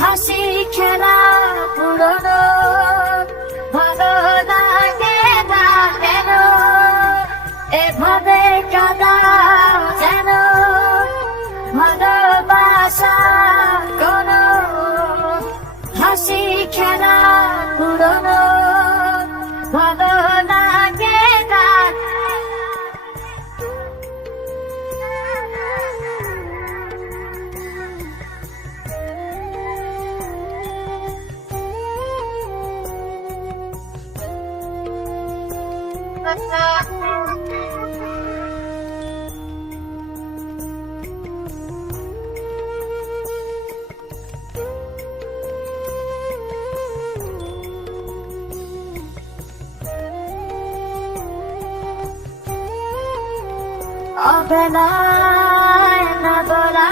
হাসি খেলা পুরনো ভালো লাগে না কেন এভাবে কাদা যেন ভালোবাসা কোনো হাসি খেলা পুরনো ভালো লাগে না অবেলায় না বলা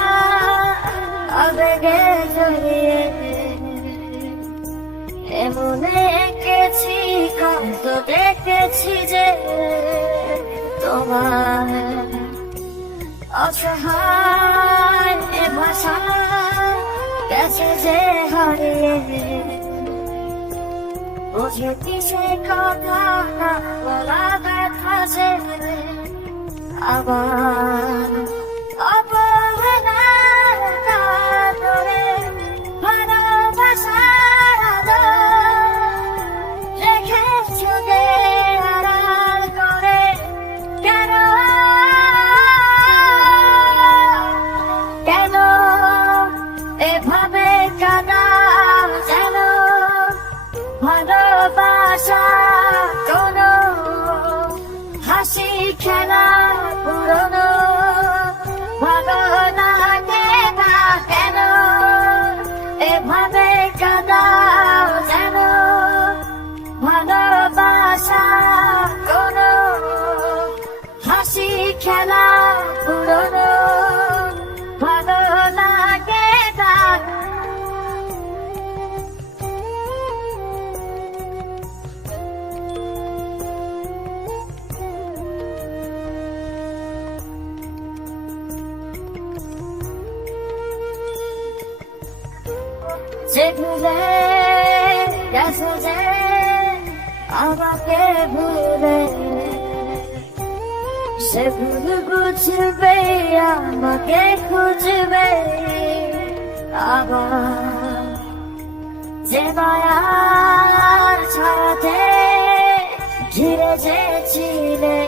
আবেগে জড়িয়ে এমনে এঁকেছি কত দেখেছি যে তোমার অসহায় এ ভাষা গেছে যে হারিয়ে বুঝে কি সে কথা না বলা ব্যথা যে আবার অবহেলার কাতরে ভালোবাসার আলো রেখেছ গে আড়াল করে কেন কেন এভাবে কাদা যেন ভালোবাসা কোনো হাসি খেলা পুরনো ভালো লাগে না কেন এভাবে কাদা যেন ভালোবাসা কোনো হাসি খেলা পুরনো ভালো লাগে না যে ভুলে গেছো যে আমাকে ভুলে সে ভুল বুঝবে আমাকে খুঁজবে আবার যে মায়ার ছায়াতে ঘিরে যে ছিলে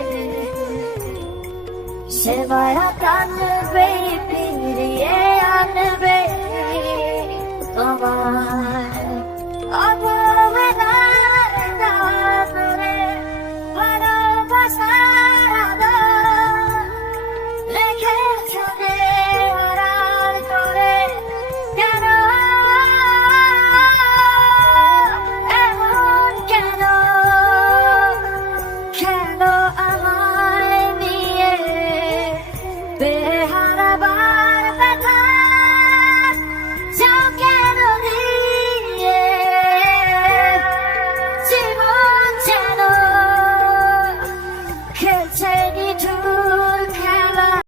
সে মায়া টানবে ফিরিয়ে আনবে